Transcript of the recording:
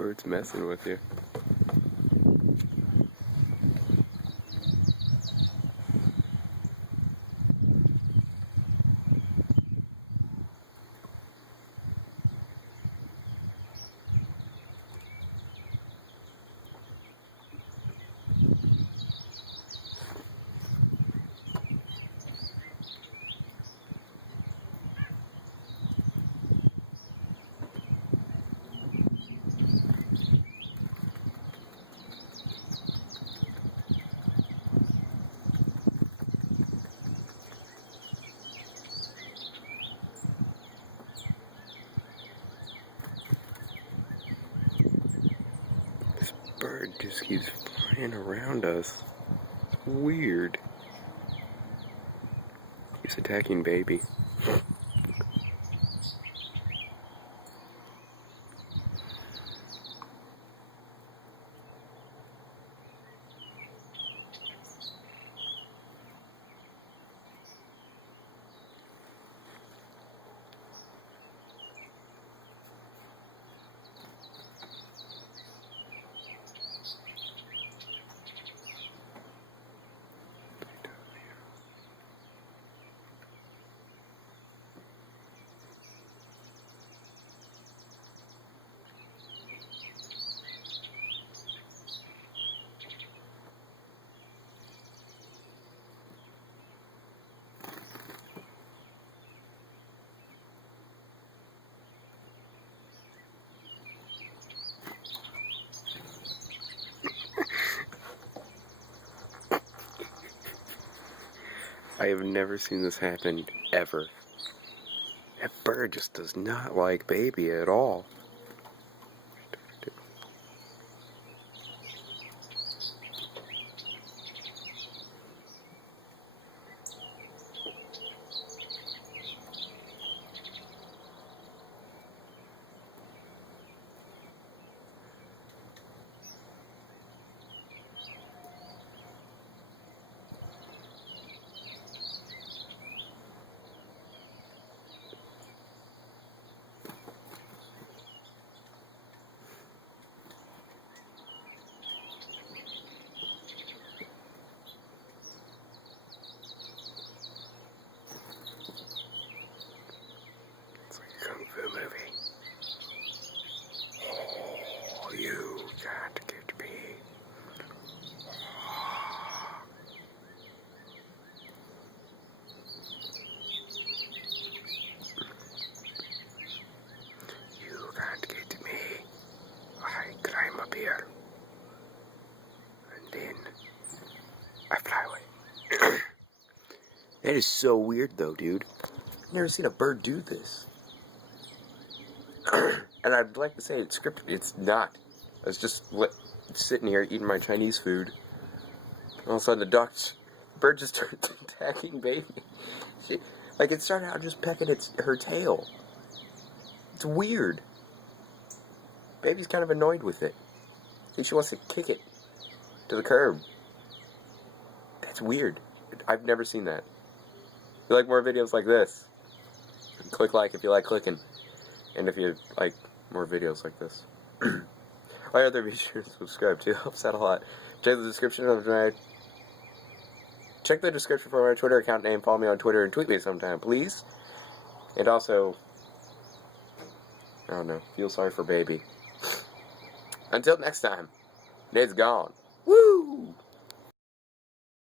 bird's messing with you. This bird just keeps flying around us. It's weird. He's attacking baby. I have never seen this happen, ever. That bird just does not like baby at all. It's like a kung fu movie. Oh, you got to get me. You can't get me. I climb up here. And then I fly away. That is so weird though, dude. I've never seen a bird do this. And I'd like to say it's scripted. It's not. I was just sitting here eating my Chinese food. All of a sudden the bird just started attacking baby. Like it started out just pecking her tail. It's weird. Baby's kind of annoyed with it. I think she wants to kick it to the curb. That's weird. I've never seen that. If you like more videos like this, click like if you like clicking. And if you like more videos like this. Why other be sure to subscribe too. Helps out a lot. Check the description for my Twitter account name. Follow me on Twitter and tweet me sometime, please. And also, I don't know, feel sorry for baby. Until next time, Nate's gone.